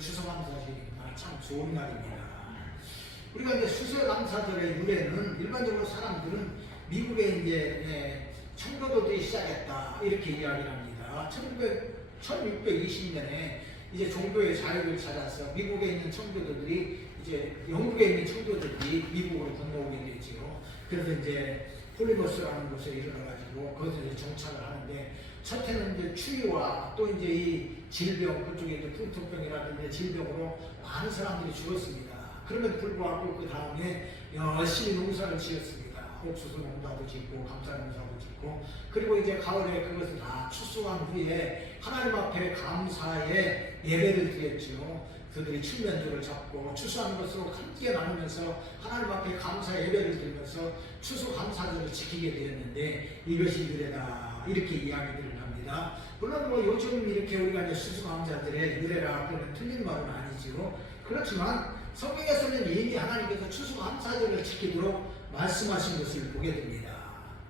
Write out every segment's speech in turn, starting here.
추수감사절이니까 참 좋은 날입니다. 우리가 이제 추수감사절의 유래는 일반적으로 사람들은 미국에 이제 청교도들이 시작했다 이렇게 이야기를 합니다. 1620년에 이제 종교의 자유를 찾아서 미국에 있는 청교도들이 이제 영국에 있는 청교도들이 미국으로 건너오게 되지요. 그래서 이제 폴리머스라는 곳에 이르러가지고 거기서 이제 정착을 하는데 첫해는 이제 추위와 또 이제 이 질병 그쪽에 이제 풍토병이라든지 질병으로 많은 사람들이 죽었습니다. 그럼에도 불구하고 그 다음에 열심히 농사를 지었습니다. 옥수수 농사도 짓고 감자 농사도 짓고 그리고 이제 가을에 그것을 다 추수한 후에 하나님 앞에 감사의 예배를 드렸죠. 그들이 칠면조를 잡고 추수한 것으로 함께 나누면서 하나님 앞에 감사 예배를 드리면서 추수 감사절을 지키게 되었는데 이것이 유래다 이렇게 이야기들을 합니다. 물론 뭐 요즘 이렇게 우리가 이제 추수 감사절의 유래라 그러면 틀린 말은 아니지요. 그렇지만 성경에서는 이미 하나님께서 추수 감사절을 지키도록 말씀하신 것을 보게 됩니다.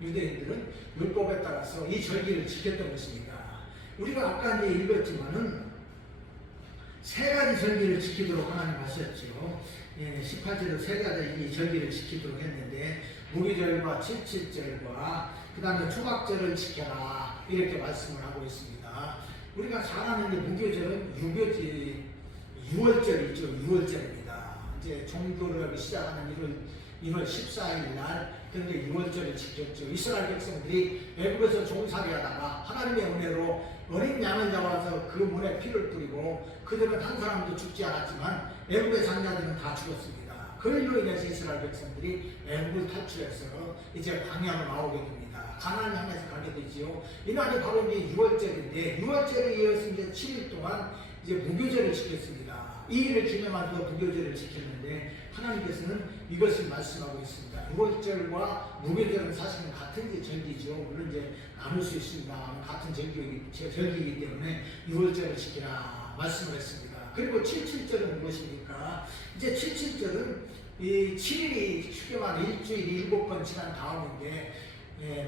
유대인들은 율법에 따라서 이 절기를 지켰던 것입니다. 우리가 아까 이제 읽었지만은 세 가지 절기를 지키도록 하나님 하셨죠. 18절로 세 가지 이 절기를 지키도록 했는데 무교절과 칠칠절과 그 다음에 초막절을 지켜라 이렇게 말씀을 하고 있습니다. 우리가 잘 아는 게 무교절은 유월절이죠. 유월절입니다. 이제 종교를 시작하는 1월 14일 날 그런데 6월절을 지켰죠. 이스라엘 백성들이 애굽에서 종살이 하다가 하나님의 은혜로 어린 양을 잡아서 그 문에 피를 뿌리고 그들은 한 사람도 죽지 않았지만 애굽의 장자들은 다 죽었습니다. 그 일로 인해서 이스라엘 백성들이 애굽을 탈출해서 이제 광야로 나오게 됩니다. 가나안 향해서 가게 되지요. 이날이 바로 이제 6월절인데 6월절에 이어서 이제 7일 동안 이제 무교절을 지켰습니다. 이 일을 기념하면서 무교절을 지켰는데 하나님께서는 이것을 말씀하고 있습니다. 6월절과 무교절은 사실은 같은 절기죠. 물론 이제 나눌 수 있습니다. 같은 절기이기 때문에 6월절을 지키라 말씀을 했습니다. 그리고 77절은 무엇입니까? 이제 77절은 이 7일이 쉽게 말해 일주일이 7번 지난 다음인데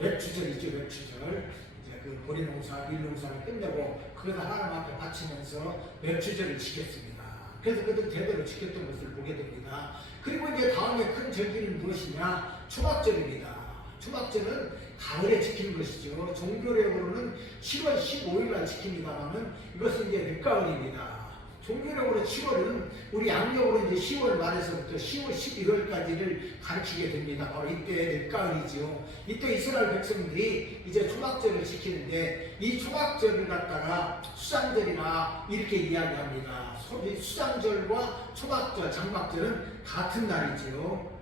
맺주절이죠. 맺주절. 그 보리농사, 밀농사를 끝내고 그걸 하나님 앞에 바치면서 맺주절을 지켰습니다. 그래서 그들 대대로 지켰던 것을 보게 됩니다. 그리고 이제 다음에 큰 절기는 무엇이냐? 초막절입니다. 초막절은 가을에 지키는 것이죠. 종교력으로는 10월 15일날 지킵니다만은 이것은 이제 늦가을입니다. 종교력으로 7월은 우리 양력으로 이제 10월 말에서부터 10월 11월까지를 가리키게 됩니다. 바로 이때 늦가을이죠. 이때 이스라엘 백성들이 이제 초막절을 지키는데 이 초막절을 갖다가 수장절이나 이렇게 이야기합니다. 수장절과 초막절, 장막절은 같은 날이지요.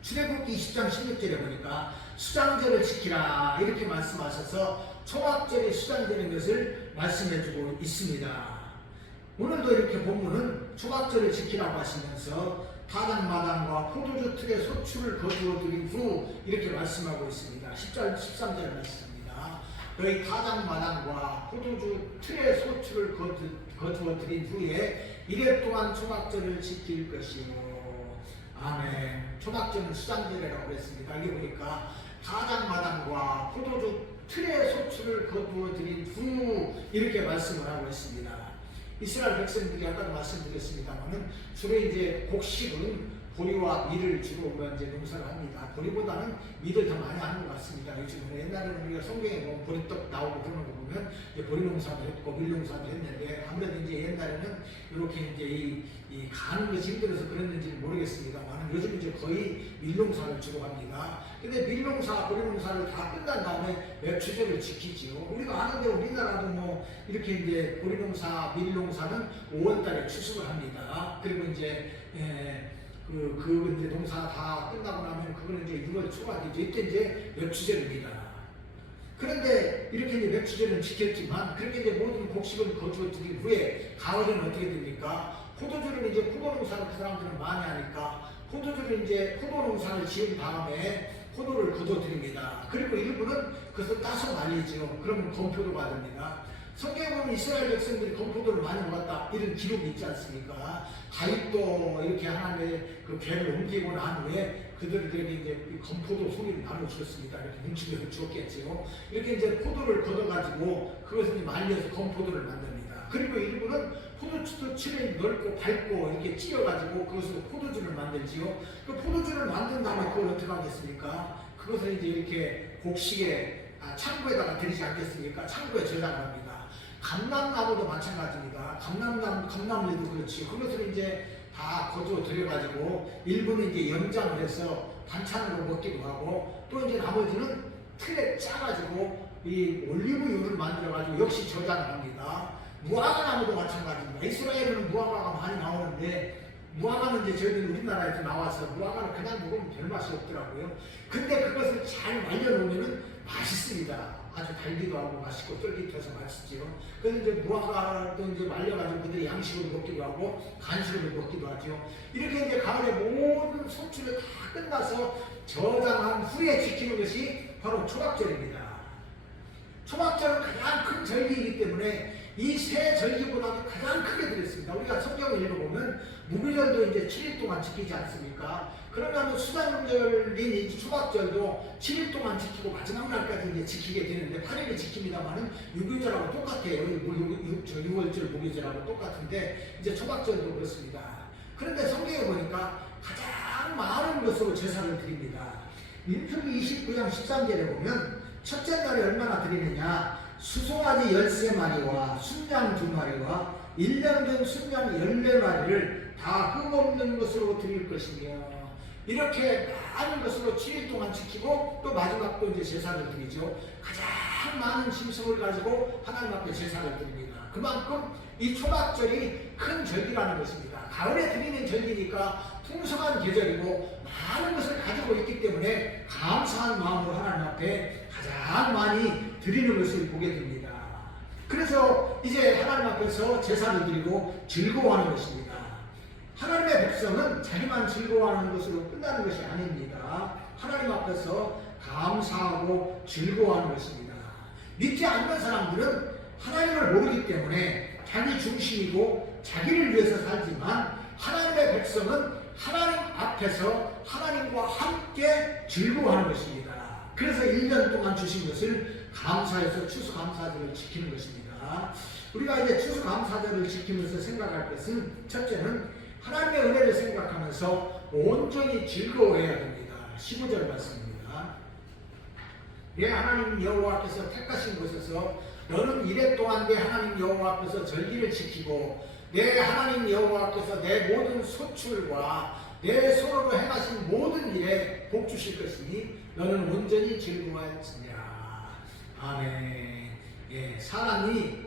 출애굽기 20장 16절에 보니까 수장절을 지키라 이렇게 말씀하셔서 초막절이 수장절인 것을 말씀해주고 있습니다. 오늘도 이렇게 본문은 초막절을 지키라고 하시면서 타작마당과 포도주 틀에 소출을 거두어 드린 후 이렇게 말씀하고 있습니다. 10절 13절 말씀입니다. 너희 타작마당과 포도주 틀에 소출을 거두어 드린 후에 이래 또한 초막절을 지킬 것이요. 아멘. 초막절은 수장절이라고 그랬습니다. 여기 보니까 타작마당과 포도주 틀에 소출을 거두어 드린 후 이렇게 말씀을 하고 있습니다. 이스라엘 백성들이 아까도 말씀드렸습니다만은 주로 이제 곡식은 보리와 밀을 주로 이제 농사를 합니다. 보리보다는 밀을 더 많이 하는 것 같습니다. 요즘은 옛날에는 우리가 성경에 보면 보리떡 나오고 그러는 거 보면 이제 보리 농사도 했고 밀 농사도 했는데 아무래도 이제 옛날에는 이렇게 이제 이 가는 것이 힘들어서 그랬는지는 모르겠습니다만 요즘 이제 거의 밀 농사를 주로 합니다. 근데 밀 농사, 보리 농사를 다 끝난 다음에 맺주절을 지키지요. 우리가 아는데 우리나라도 뭐 이렇게 이제 보리 농사, 밀 농사는 5월달에 추수를 합니다. 그리고 이제 그 이제 농사 다 끝나고 나면 그거는 이제 6월 초가 되죠. 이때 이제 맺주절입니다. 그런데 이렇게 이제 맺주절은 지켰지만 그렇게 이제 모든 곡식을 거두어 드린 후에 가을에는 어떻게 됩니까? 포도주를 이제 포도 농사를 그 사람들은 많이 하니까 포도주를 이제 포도 농사를 지은 다음에 포도를 거두어 드립니다. 그리고 일부는 그것을 따서 말리죠. 그러면 건포도가 됩니다. 성경에 보면 이스라엘 백성들이 건포도를 많이 먹었다 이런 기록이 있지 않습니까? 다윗도 이렇게 하나님의 그 괴를 옮기고 난 후에 그들에게 이제 건포도 소리를 나눠주었습니다. 이렇게 뭉치면서 주었겠지요. 이렇게 이제 포도를 걷어가지고 그것을 말려서 건포도를 만듭니다. 그리고 일부는 포도주도 칠을 넓고 밝고 이렇게 찧어가지고 그것으로 포도주를 만들지요. 그 포도주를 만든 다음에 그걸 어떻게 하겠습니까? 그것을 이제 이렇게 곡식에 창고에다가 들이지 않겠습니까? 창고에 저장을 합니다. 감람나무도 마찬가지입니다. 감나무도 그렇지요. 그것을 이제 다 거두어 들여가지고 일부는 이제 염장을 해서 반찬으로 먹기도 하고 또 이제 나머지는 틀에 짜가지고 이 올리브유를 만들어가지고 역시 저장을 합니다. 무화과나무도 마찬가지입니다. 이스라엘은 무화과가 많이 나오는데 무화과는 이제 저희들 우리나라에서 나와서 무화과를 그냥 먹으면 별 맛이 없더라고요. 근데 그것을 잘 말려놓으면 맛있습니다. 아주 달기도 하고 맛있고 쫄깃해서 맛있지요. 그래서 이제 무화과도 이제 말려가지고 그들이 양식으로 먹기도 하고 간식으로 먹기도 하죠. 이렇게 이제 가을에 모든 소출을 다 끝나서 저장한 후에 지키는 것이 바로 초막절입니다. 초막절은 가장 큰 절기이기 때문에 이 세 절기보다도 가장 크게 들었습니다. 우리가 성경을 읽어보면 무교절도 이제 7일 동안 지키지 않습니까? 그러면 수장절인 이 초막절도 7일 동안 지키고 마지막 날까지 이제 지키게 되는데 8일을 지킵니다만은 유교절하고 똑같아요. 6월절 무교절하고 똑같은데 이제 초막절도 그렇습니다. 그런데 성경에 보니까 가장 많은 것으로 제사를 드립니다. 민수기 29장 13절에 보면 첫째 날에 얼마나 드리느냐? 수송아지 13마리와 순양 2마리와 1년 된 순양 14마리를 다 흠없는 것으로 드릴 것이며 이렇게 많은 것으로 7일 동안 지키고 또 마지막도 이제 제사를 드리죠. 가장 많은 짐승을 가지고 하나님 앞에 제사를 드립니다. 그만큼 이 초막절이 큰 절기라는 것입니다. 가을에 드리는 절기니까 풍성한 계절이고 많은 것을 가지고 있기 때문에 감사한 마음으로 하나님 앞에 가장 많이 드리는 것을 보게 됩니다. 그래서 이제 하나님 앞에서 제사를 드리고 즐거워하는 것입니다. 하나님의 백성은 자기만 즐거워하는 것으로 끝나는 것이 아닙니다. 하나님 앞에서 감사하고 즐거워하는 것입니다. 믿지 않는 사람들은 하나님을 모르기 때문에 자기 중심이고 자기를 위해서 살지만 하나님의 백성은 하나님 앞에서 하나님과 함께 즐거워하는 것입니다. 그래서 1년 동안 주신 것을 감사해서 추수감사절을 지키는 것입니다. 우리가 이제 추수감사절을 지키면서 생각할 것은 첫째는 하나님의 은혜를 생각하면서 온전히 즐거워해야 됩니다. 15절 말씀입니다. 내 하나님 여호와께서 택하신 곳에서 너는 이래 동안 내 하나님 여호와 앞에서 절기를 지키고 내 하나님 여호와께서 내 모든 소출과 내 손으로 행하신 모든 일에 복 주실 것이니 너는 온전히 즐거워할지니라. 아멘. 예, 사람이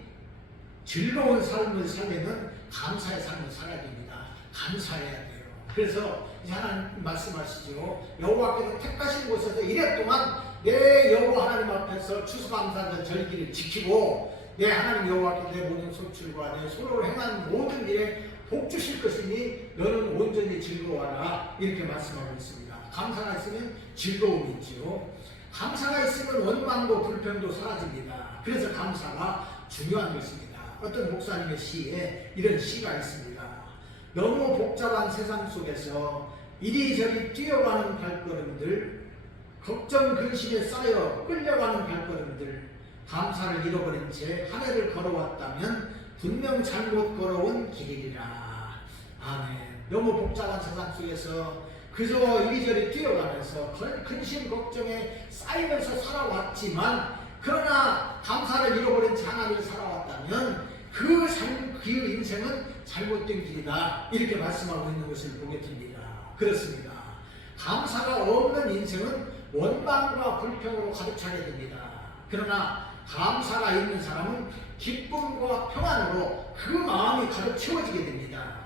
즐거운 삶을 살려면 감사의 삶을 살아야 됩니다. 감사해야 돼요. 그래서 하나님 말씀하시죠. 여호와께서 택하신 곳에서 이래 동안 내 여호와 하나님 앞에서 추수감사절 절기를 지키고 내 하나님 여호와께서 내 모든 소출과 내 손으로 행한 모든 일에 복 주실 것이니 너는 온전히 즐거워하라. 이렇게 말씀하고 있습니다. 감사가 있으면 즐거움이 있지요. 감사가 있으면 원망도 불평도 사라집니다. 그래서 감사가 중요한 것입니다. 어떤 목사님의 시에 이런 시가 있습니다. 너무 복잡한 세상 속에서 이리저리 뛰어가는 발걸음들, 걱정 근심에 쌓여 끌려가는 발걸음들, 감사를 잃어버린 채 한 해를 걸어왔다면 분명 잘못 걸어온 길이라. 아멘. 너무 복잡한 세상 속에서 그저 이리저리 뛰어가면서 근심 걱정에 쌓이면서 살아왔지만 그러나 감사를 잃어버린 채 하나님을 살아왔다면 그 인생은 잘못된 길이다. 이렇게 말씀하고 있는 것을 보게 됩니다. 그렇습니다. 감사가 없는 인생은 원망과 불평으로 가득 차게 됩니다. 그러나 감사가 있는 사람은 기쁨과 평안으로 그 마음이 가득 채워지게 됩니다.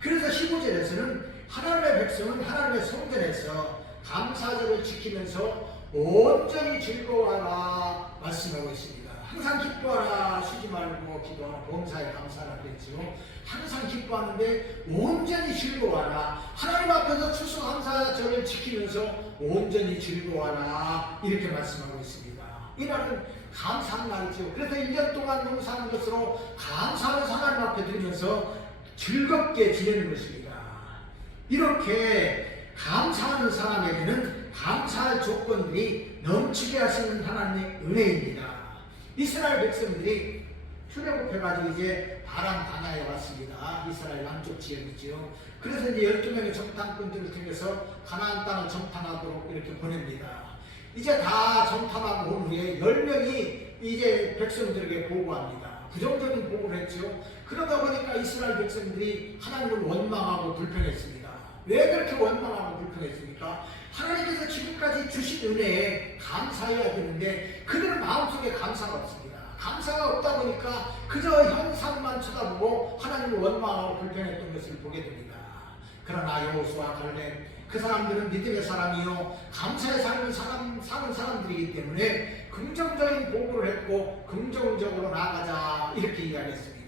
그래서 15절에서는 하나님의 백성은 하나님의 성전에서 감사절을 지키면서 온전히 즐거워하라 말씀하고 있습니다. 항상 기뻐하라, 쉬지 말고 기도하라, 범사에 감사하라 그랬지요. 항상 기뻐하는데 온전히 즐거워하라. 하나님 앞에서 추수감사절을 지키면서 온전히 즐거워하라. 이렇게 말씀하고 있습니다. 이날은 감사한 날이죠. 그래서 1년 동안 농사한 것으로 감사하는 하나님 앞에 드리면서 즐겁게 지내는 것입니다. 이렇게 감사하는 사람에게는 감사할 조건들이 넘치게 하시는 하나님의 은혜입니다. 이스라엘 백성들이 출애굽해가지고 이제 바람 광야에 왔습니다. 이스라엘 남쪽 지역이죠. 그래서 이제 12명의 정탐꾼들을 통해서 가나안 땅을 정탐하도록 이렇게 보냅니다. 이제 다 정탐하고 온 후에 10명이 이제 백성들에게 보고합니다. 부정적인 보고를 했죠. 그러다 보니까 이스라엘 백성들이 하나님을 원망하고 불평했습니다. 왜 그렇게 원망하고 불평했습니까? 하나님께서 지금까지 주신 은혜에 감사해야 되는데 그들은 마음속에 감사가 없습니다. 감사가 없다 보니까 그저 현상만 쳐다보고 하나님을 원망하고 불평했던 것을 보게 됩니다. 그러나 여호수아 갈렙 그 사람들은 믿음의 사람이요 감사의 삶을 사는 사람들이기 때문에 긍정적인 보고를 했고 긍정적으로 나아가자 이렇게 이야기했습니다.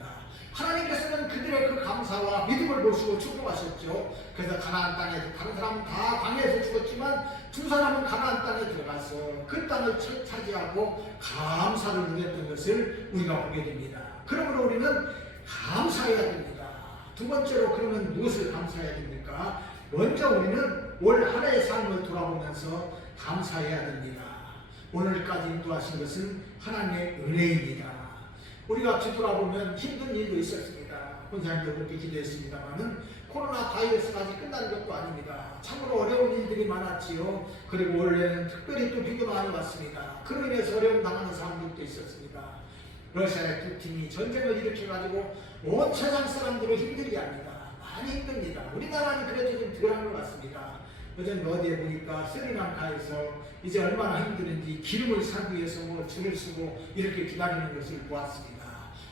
하나님께서는 그들의 그 감사와 믿음을 보시고 축복하셨죠. 그래서 가나안 땅에서 다른 사람은 다 광야에서 죽었지만 두 사람은 가나안 땅에 들어가서 그 땅을 차지하고 감사를 누렸던 것을 우리가 보게 됩니다. 그러므로 우리는 감사해야 됩니다. 두 번째로 그러면 무엇을 감사해야 됩니까? 먼저 우리는 올 한 해의 삶을 돌아보면서 감사해야 됩니다. 오늘까지 인도하신 것은 하나님의 은혜입니다. 우리가 뒤돌아보면 힘든 일도 있었습니다. 본사님도 그렇게 기도했습니다만은 코로나 바이러스까지 끝난 것도 아닙니다. 참으로 어려운 일들이 많았지요. 그리고 원래는 특별히 또 비도 많이 왔습니다. 그로 인해서 어려움 당하는 사람들도 있었습니다. 러시아의 두 팀이 전쟁을 일으켜가지고 온 세상 사람들을 힘들게 합니다. 많이 힘듭니다. 우리나라는 그래도 좀 덜한 것 같습니다. 요즘 어디에 보니까 스리랑카에서 이제 얼마나 힘드는지 기름을 사기 위해서 뭐 줄을 서고 이렇게 기다리는 것을 보았습니다.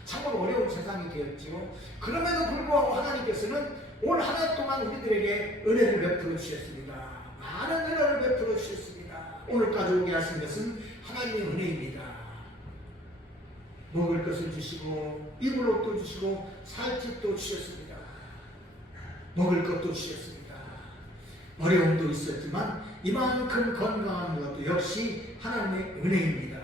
참으로 어려운 세상이 되었지요. 그럼에도 불구하고 하나님께서는 올 한 해 동안 우리들에게 은혜를 베풀어 주셨습니다. 많은 은혜를 베풀어 주셨습니다. 오늘까지 오게 하신 것은 하나님의 은혜입니다. 먹을 것을 주시고 입을 옷도 주시고 살 집도 주셨습니다. 먹을 것도 주셨습니다. 어려움도 있었지만 이만큼 건강한 것도 역시 하나님의 은혜입니다.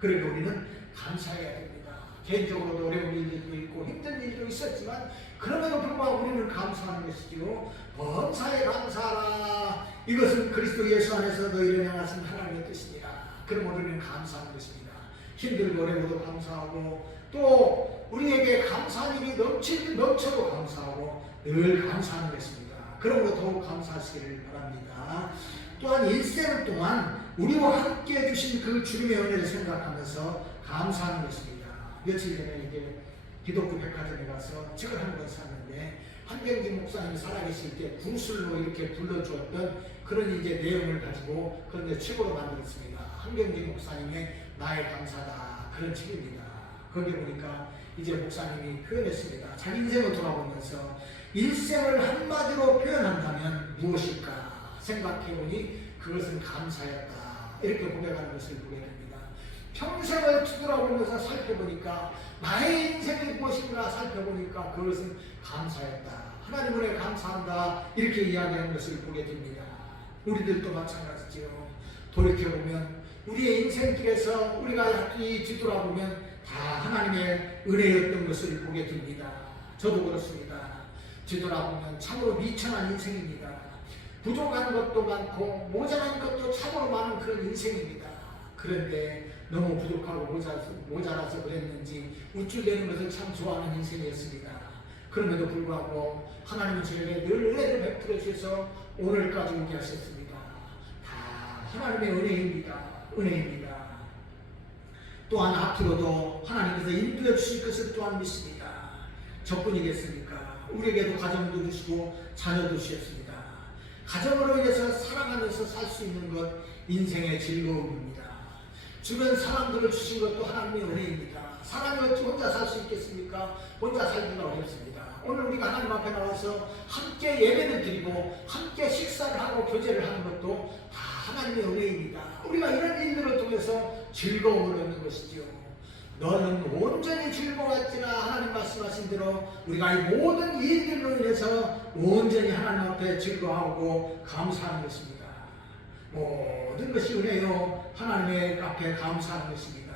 그리고 우리는 감사해야 됩니다. 개인적으로도 어려운 일들도 있고 힘든 일도 있었지만 그럼에도 불구하고 우리는 감사하는 것이지요. 범사에 감사하라. 이것은 그리스도 예수 안에서 너희를 향하신 하나님의 뜻입니다. 그럼 우리는 감사하는 것입니다. 힘들고 어려워도 감사하고 또 우리에게 감사한 일이 넘쳐도 감사하고 늘 감사하는 것입니다. 그러므로 더욱 감사하시기를 바랍니다. 또한 일생 동안 우리와 함께 해주신 그 주님의 은혜를 생각하면서 감사하는 것입니다. 며칠 전에 이제 기독교 백화점에 가서 책을 한 권 샀는데 한경진 목사님이 살아계실 때 구슬로 이렇게 불러주었던 그런 이제 내용을 가지고 그런데 책으로 만들었습니다. 한경진 목사님의 나의 감사다 그런 책입니다. 거기에 보니까 이제 목사님이 표현했습니다. 자기 인생을 돌아보면서 일생을 한마디로 표현한다면 무엇일까 생각해보니 그것은 감사였다. 이렇게 고백하는 것을 보게 됩니다. 평생을 뒤돌아보면서 살펴보니까 나의 인생이 무엇인가 살펴보니까 그것은 감사였다. 하나님 은혜에 감사한다. 이렇게 이야기하는 것을 보게 됩니다. 우리들도 마찬가지죠. 돌이켜보면 우리의 인생길에서 우리가 뒤돌아보면 다 하나님의 은혜였던 것을 보게 됩니다. 저도 그렇습니다. 뒤돌아보면 참으로 미천한 인생입니다. 부족한 것도 많고 모자란 것도 참으로 많은 그런 인생입니다. 그런데 너무 부족하고 모자라서 그랬는지 우쭐대는 것을 참 좋아하는 인생이었습니다. 그럼에도 불구하고 하나님은 저에게 늘 은혜를 베풀어 주셔서 오늘까지 오게 하셨습니다. 다 하나님의 은혜입니다. 또한 앞으로도 하나님께서 인도해 주실 것을 또한 믿습니다. 저뿐이겠습니까? 우리에게도 가정도 주시고 자녀도 주셨습니다. 가정으로 인해서 사랑하면서 살 수 있는 것 인생의 즐거움입니다. 주변 사람들을 주신 것도 하나님의 은혜입니다. 사람이 어찌 혼자 살 수 있겠습니까? 혼자 살기가 어렵습니다. 오늘 우리가 하나님 앞에 나와서 함께 예배를 드리고 함께 식사를 하고 교제를 하는 것도 다 하나님의 은혜입니다. 우리가 이런 일들을 통해서 즐거움을 얻는 것이죠. 너는 온전히 즐거웠지라 하나님 말씀하신 대로 우리가 이 모든 일들로 인해서 온전히 하나님 앞에 즐거워하고 감사하는 것입니다. 모든 것이 은혜요 하나님의 앞에 감사하는 것입니다.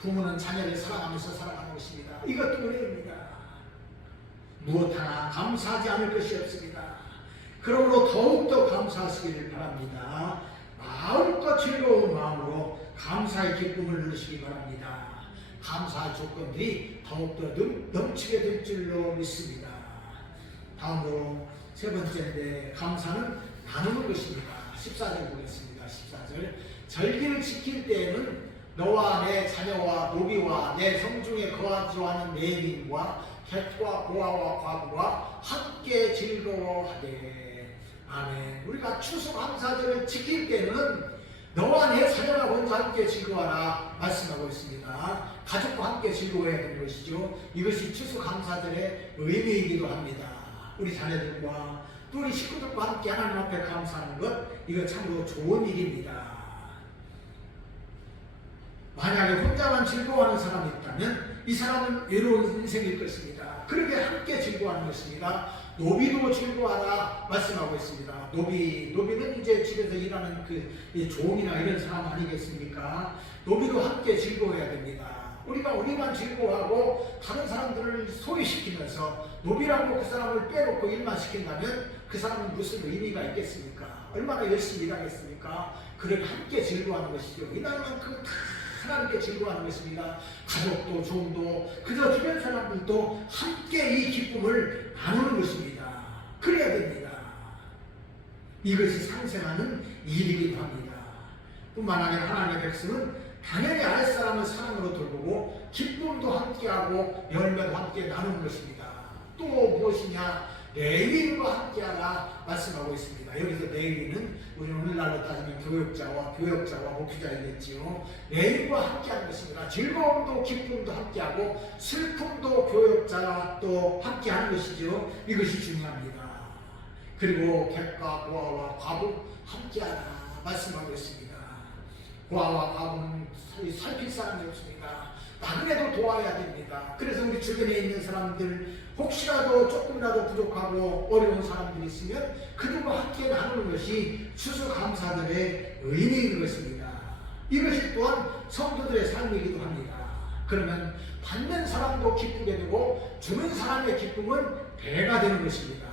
부모는 자녀를 사랑하면서 살아가는 것입니다. 이것도 은혜입니다. 무엇 하나 감사하지 않을 것이 없습니다. 그러므로 더욱더 감사하시기를 바랍니다. 마음껏 즐거운 마음으로 감사의 기쁨을 누리시기 바랍니다. 감사할 조건들이 더욱더 넘치게 될 줄로 믿습니다. 다음으로 세 번째인데 감사는 나누는 것입니다. 14절 보겠습니다. 14절 절기를 지킬 때에는 너와 내 자녀와 노비와 내 성중에 거하지하는 레위인과 객과 고아와 과부가 함께 즐거워하되. 아멘. 우리가 추수감사절을 지킬 때는 너와 내 자녀가 먼저 함께 즐거워하라 말씀하고 있습니다. 가족과 함께 즐거워해야 되는 것이죠. 이것이 추수감사절의 의미이기도 합니다. 우리 자녀들과 또 우리 식구들과 함께 하나님 앞에 감사하는 것, 이거 참으로 좋은 일입니다. 만약에 혼자만 즐거워하는 사람이 있다면 이 사람은 외로운 인생일 것입니다. 그렇게 함께 즐거워하는 것입니다. 노비도 즐거워하라 말씀하고 있습니다. 노비는 이제 집에서 일하는 그 종이나 이런 사람 아니겠습니까? 노비도 함께 즐거워해야 됩니다. 우리만 즐거워하고 다른 사람들을 소외시키면서 노비라고 그 사람을 빼놓고 일만 시킨다면 그 사람은 무슨 의미가 있겠습니까? 얼마나 열심히 일하겠습니까? 그렇게 함께 즐거워하는 것이죠. 이날만큼 다 하나님께 즐거워하는 것입니다. 가족도 종도 그저 주변 사람들도 함께 이 기쁨을 나누는 것입니다. 그래야 됩니다. 이것이 상생하는 일이기도 합니다. 뿐만 아니라 하나님의 백성은 당연히 아랫사람을 사랑으로 돌보고 기쁨도 함께하고 열매도 함께 나누는 것입니다. 또 무엇이냐? 레위인과 함께하라 말씀하고 있습니다. 여기서 레위인은 우리 오늘날로 따지면 교역자와 목회자이겠지요. 레위인과 함께하는 것입니다. 즐거움도 기쁨도 함께하고 슬픔도 교역자와 또 함께하는 것이죠. 이것이 중요합니다. 그리고 객과 고아와 과부 함께하라 말씀하고 있습니다. 고아와 과부는 살필 사람이 없습니다. 나그네도 도와야 됩니다. 그래서 우리 주변에 있는 사람들 혹시라도 조금이라도 부족하고 어려운 사람들이 있으면 그들과 함께 나누는 것이 추수감사절의 의미인 것입니다. 이것이 또한 성도들의 삶이기도 합니다. 그러면 받는 사람도 기쁘게 되고 주는 사람의 기쁨은 배가 되는 것입니다.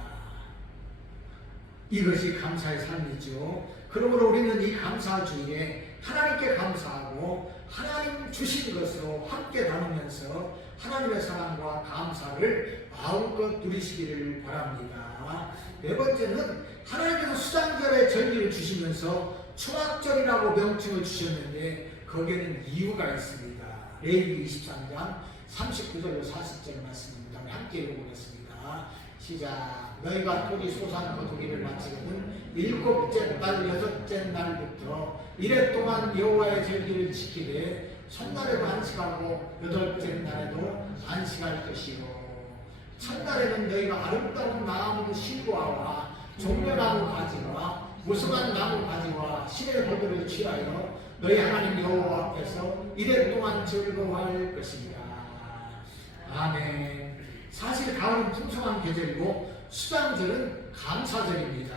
이것이 감사의 삶이죠. 그러므로 우리는 이 감사 주일에 하나님께 감사하고 하나님 주신 것으로 함께 나누면서 하나님의 사랑과 감사를 마음껏 누리시기를 바랍니다. 네 번째는 하나님께서 수장절의 절기를 주시면서 초막절이라고 명칭을 주셨는데 거기에는 이유가 있습니다. 레위기 23장 39절로 40절 말씀입니다. 함께 읽어보겠습니다. 시작. 너희가 토지 소산 거두기를 마치거든 일곱째 날 여섯째 날부터 이래 동안 여호와의 절기를 지키되 첫날에도 안식하고 여덟째 날에도 안식할 것이요. 첫날에는 너희가 아름다운 나무 실과와 종려나무 가지와 무성한 나무 가지와 실의 보도를 취하여 너희 하나님 여호와 앞에서 이래 동안 즐거워할 것입니다. 아멘. 사실 가을은 풍성한 계절이고 수장절은 감사절입니다.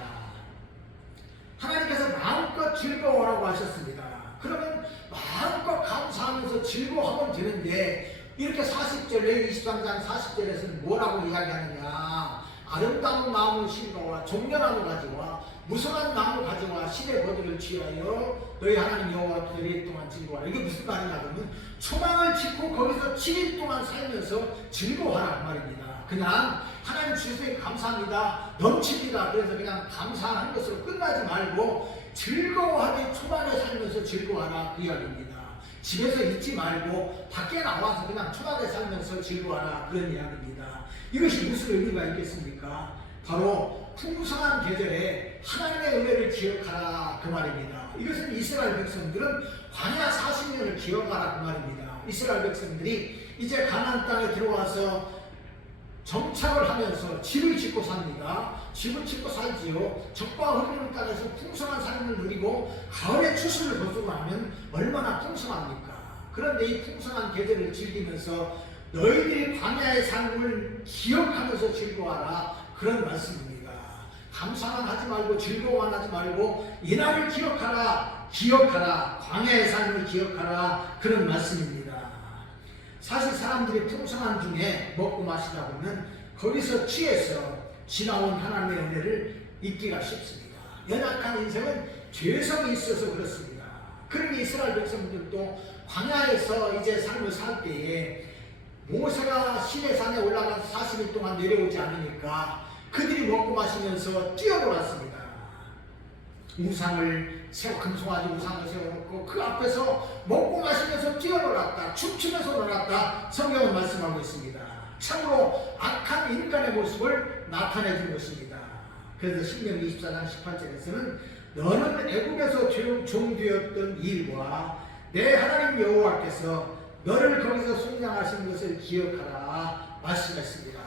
하나님께서 마음껏 즐거워라고 하셨습니다. 그러면 마음껏 감사하면서 즐거워하면 되는데 이렇게 40절, 레위기 23장 40절에서는 뭐라고 이야기하느냐? 아름다운 나무 실과와 종려나무 가지와 무성한 나무 가지와 실의 버들을 취하여 너희 하나님 여호와 앞에서 7일 동안 즐거워하라. 이게 무슨 말이냐 그러면 초막을 짓고 거기서 7일 동안 살면서 즐거워하라 그 말입니다. 그냥 하나님 주셔서 감사합니다 넘칩니다 그래서 그냥 감사하는 것으로 끝나지 말고 즐거워하게 초막에 살면서 즐거워하라 그 이야기입니다. 집에서 있지 말고 밖에 나와서 그냥 초막에 살면서 즐거워하라 그런 이야기입니다. 이것이 무슨 의미가 있겠습니까? 바로 풍성한 계절에 하나님의 은혜를 기억하라 그 말입니다. 이것은 이스라엘 백성들은 광야 40년을 기억하라 그 말입니다. 이스라엘 백성들이 이제 가나안 땅에 들어와서 정착을 하면서 집을 짓고 삽니다. 집을 짓고 살지요. 적과 흐르는 땅에서 풍성한 삶을 누리고 가을에 추수를 거두고 하면 얼마나 풍성합니까? 그런데 이 풍성한 계절을 즐기면서 너희들이 광야의 삶을 기억하면서 즐거워하라 그런 말씀입니다. 감사만 하지 말고 즐거워만 하지 말고 이날을 기억하라 광야의 삶을 기억하라 그런 말씀입니다. 사실 사람들이 풍성한 중에 먹고 마시다 보면 거기서 취해서 지나온 하나님의 은혜를 잊기가 쉽습니다. 연약한 인생은 죄성이 있어서 그렇습니다. 그러니 이스라엘 백성들도 광야에서 이제 삶을 살 때에 모세가 시내산에 올라가서 40일 동안 내려오지 않으니까 그들이 먹고 마시면서 뛰어놀았습니다. 우상을 세워, 금송아지 우상을 세워놓고 그 앞에서 먹고 마시면서 뛰어놀았다, 춤추면서 놀았다, 성경은 말씀하고 있습니다. 참으로 악한 인간의 모습을 나타내 준 것입니다. 그래서 신명기 24장 18절에서는 너는 애굽에서 종되었던 일과 내 하나님 여호와께서 너를 거기서 속량하신 것을 기억하라 말씀했습니다.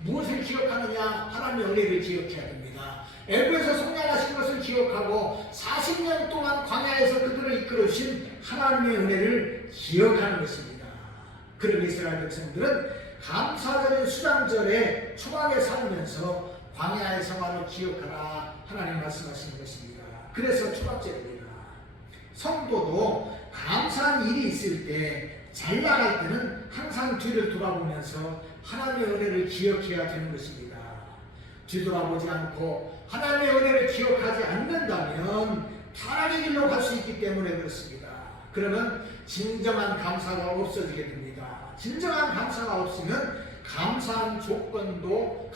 무엇을 기억하느냐? 하나님의 은혜를 기억해야 됩니다. 애굽에서 속량하신 것을 기억하고 40년 동안 광야에서 그들을 이끌으신 하나님의 은혜를 기억하는 것입니다. 그런 이스라엘 백성들은 감사절인 수장절에 초막에 살면서 광야의 생활을 기억하라 하나님 말씀하시는 것입니다. 그래서 초막절입니다. 성도도 감사한 일이 있을 때 잘 나갈 때는 항상 뒤를 돌아보면서 하나님의 은혜를 기억해야 되는 것입니다. 뒤돌아보지 않고 하나님의 은혜를 기억하지 않는다면 타락의 길로 갈 수 있기 때문에 그렇습니다. 그러면 진정한 감사가 없어지게 됩니다. 진정한 감사가 없으면 감사할 조건도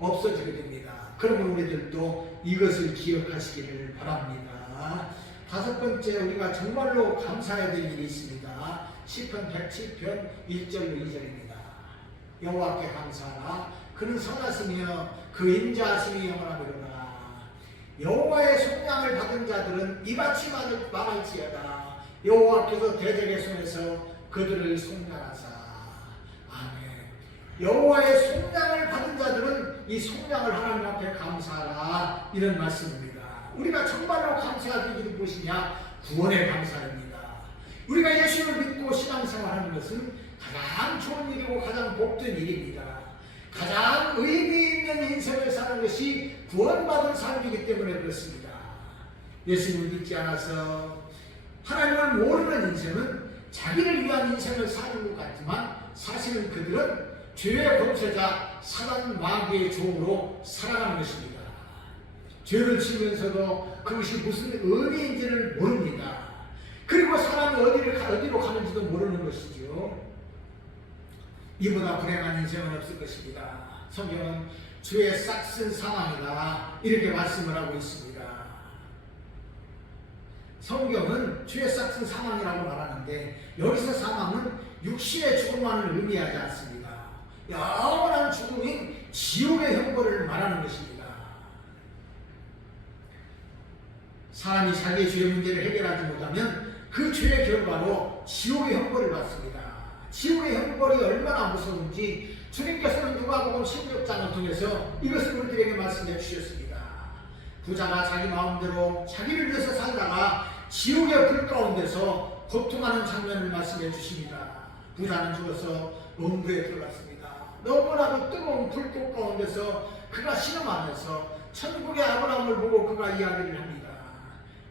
없어지게 됩니다. 그러면 우리들도 이것을 기억하시기를 바랍니다. 다섯 번째, 우리가 정말로 감사해야 될 일이 있습니다. 시편 107편 1절로 2절입니다. 여호와께 감사하라. 그는 선하시며 그 인자하심이 영원하리로다. 여호와의 속량을 받은 자들은 이같이 말할지어다. 여호와께서 대적의 손에서 그들을 속량하사. 아멘. 여호와의 속량을 받은 자들은 이 속량을 하나님 앞에 감사하라, 이런 말씀입니다. 우리가 정말로 감사할 일이 무엇이냐? 구원의 감사입니다. 우리가 예수를 믿고 신앙생활하는 것은 가장 좋은 일이고 가장 복된 일입니다. 가장 의미 있는 인생을 사는 것이 구원받은 삶이기 때문에 그렇습니다. 예수님을 믿지 않아서 하나님을 모르는 인생은 자기를 위한 인생을 사는 것 같지만 사실은 그들은 죄의 권세자 사단 마귀의 종으로 살아가는 것입니다. 죄를 지으면서도 그것이 무슨 의미인지를 모릅니다. 그리고 사람이 어디로 가는지도 모르는 것이죠. 이보다 불행한 인생은 없을 것입니다. 성경은 주의 싹슨 상황이다, 이렇게 말씀을 하고 있습니다. 성경은 주의 싹슨 상황이라고 말하는데 여기서 상황은 육신의 죽음만을 의미하지 않습니다. 영원한 죽음인 지옥의 형벌을 말하는 것입니다. 사람이 자기의 죄의 문제를 해결하지 못하면 그 죄의 결과로 지옥의 형벌을 받습니다. 지옥의 형벌이 얼마나 무서운지 주님께서는 누가복음 16장을 통해서 이것을 우리들에게 말씀해 주셨습니다. 부자가 자기 마음대로 자기를 위해서 살다가 지옥의 불 가운데서 고통하는 장면을 말씀해 주십니다. 부자는 죽어서 음부에 들어갔습니다. 너무나도 뜨거운 불꽃 가운데서 그가 신음하면서 천국의 아브라함을 보고 그가 이야기를 합니다.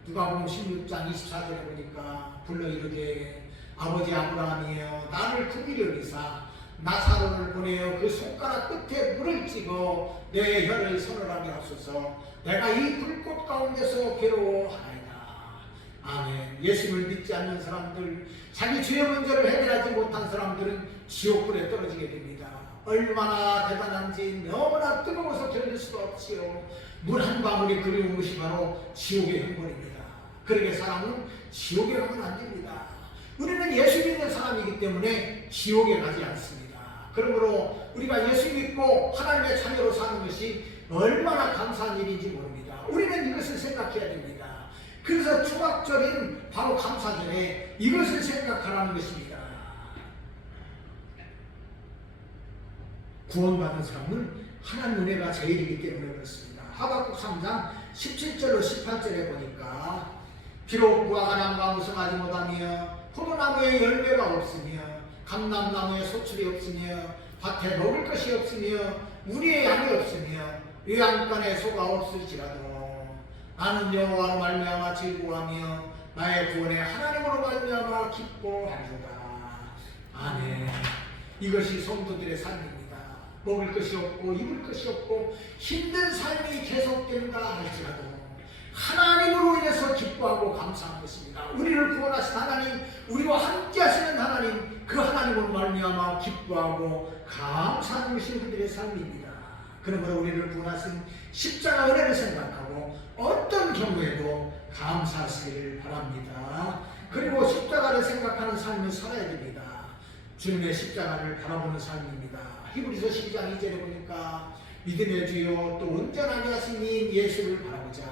누가복음 16장 24절에 보니까 불러 이르되 아버지 아브라함이여 나를 긍휼히 여기사 나사로를 보내어 그 손가락 끝에 물을 찍어 내 혀를 서늘하게 하소서. 내가 이 불꽃 가운데서 괴로워하나이다. 아멘. 예수를 믿지 않는 사람들, 자기 죄의 문제를 해결하지 못한 사람들은 지옥불에 떨어지게 됩니다. 얼마나 대단한지 너무나 뜨거워서 견딜 수도 없지요. 물 한 방울이 그리운 것이 바로 지옥의 형벌입니다. 그러게 사람은 지옥에 가면 안 됩니다. 우리는 예수 믿는 사람이기 때문에 지옥에 가지 않습니다. 그러므로 우리가 예수 믿고 하나님의 자녀로 사는 것이 얼마나 감사한 일인지 모릅니다. 우리는 이것을 생각해야 됩니다. 그래서 초막절인 바로 감사절에 이것을 생각하라는 것입니다. 구원받은 사람은 하나님 은혜가 제일이기 때문에 그렇습니다. 하박국 3장 17절로 18절에 보니까 비록 무화과 나무가 무성하지 못하며 포도나무에 열매가 없으며 감람나무에 소출이 없으며 밭에 먹을 것이 없으며 우리의 양이 없으며 요양간에 소가 없을지라도 나는 여호와로 말미암아 즐거워하며 나의 구원의 하나님으로 말미암아 기뻐하리로다. 아멘. 이것이 성도들의 삶입니다. 먹을 것이 없고 입을 것이 없고 힘든 삶이 계속된다 할지라도 하나님으로 인해서 기뻐하고 감사하는 것입니다. 우리를 구원하신 하나님, 우리와 함께 하시는 하나님, 그 하나님으로 말미암아 기뻐하고 감사하는 것이 우리들의 삶입니다. 그러므로 우리를 구원하신 십자가 은혜를 생각하고 어떤 경우에도 감사하시기를 바랍니다. 그리고 십자가를 생각하는 삶을 살아야 됩니다. 주님의 십자가를 바라보는 삶입니다. 히브리서 12장 2절에 보니까 믿음의 주요 또 온전하게 하신 이 예수를 바라보자.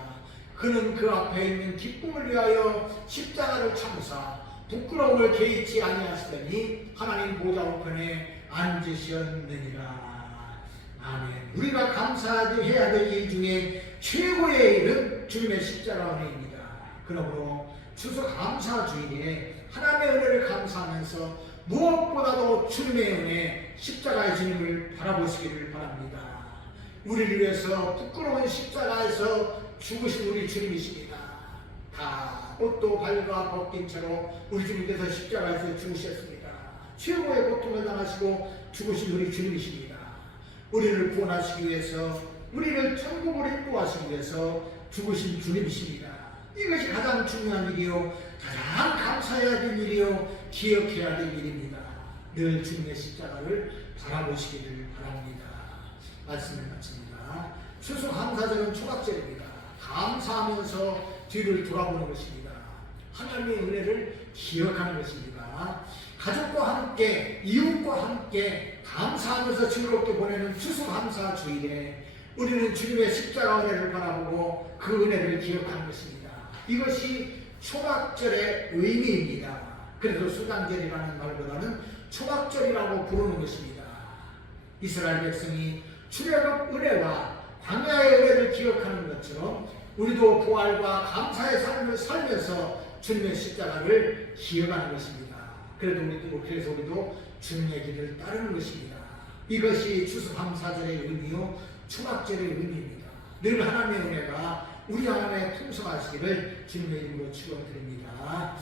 그는 그 앞에 있는 기쁨을 위하여 십자가를 참으사 부끄러움을 개의치 아니하시더니 하나님 보좌 우편에 앉으셨느니라. 아멘. 우리가 감사해야 될 일 중에 최고의 일은 주님의 십자가 은혜입니다. 그러므로 추수감사 주일에 하나님의 은혜를 감사하면서 무엇보다도 주님의 은혜, 십자가의 주님을 바라보시기를 바랍니다. 우리를 위해서 부끄러운 십자가에서 죽으신 우리 주님이십니다. 다 옷도 발과 벗긴 채로 우리 주님께서 십자가에서 죽으셨습니다. 최고의 고통을 당하시고 죽으신 우리 주님이십니다. 우리를 구원하시기 위해서, 우리를 천국으로 인도하시기 위해서 죽으신 주님이십니다. 이것이 가장 중요한 일이요, 가장 감사해야 될 일이요, 기억해야 될 일입니다. 늘 주님의 십자가를 바라보시기를 바랍니다. 말씀을 마칩니다. 추수감사절은 초각절입니다. 감사하면서 뒤를 돌아보는 것입니다. 하나님의 은혜를 기억하는 것입니다. 가족과 함께, 이웃과 함께 감사하면서 즐겁게 보내는 추수감사 주일에 우리는 주님의 십자가 은혜를 바라보고 그 은혜를 기억하는 것입니다. 이것이 초막절의 의미입니다. 그래서 수장절이라는 말보다는 초막절이라고 부르는 것입니다. 이스라엘 백성이 출애굽 은혜와 광야의 은혜를 기억하는 것처럼 우리도 부활과 감사의 삶을 살면서 주님의 십자가를 기억하는 것입니다. 그래서 우리도 주님의 길을 따르는 것입니다. 이것이 추수감사절의 의미요, 초막절의 의미입니다. 늘 하나님의 은혜가 우리 안에 풍성하시기를 주님의 이름으로 축원드립니다.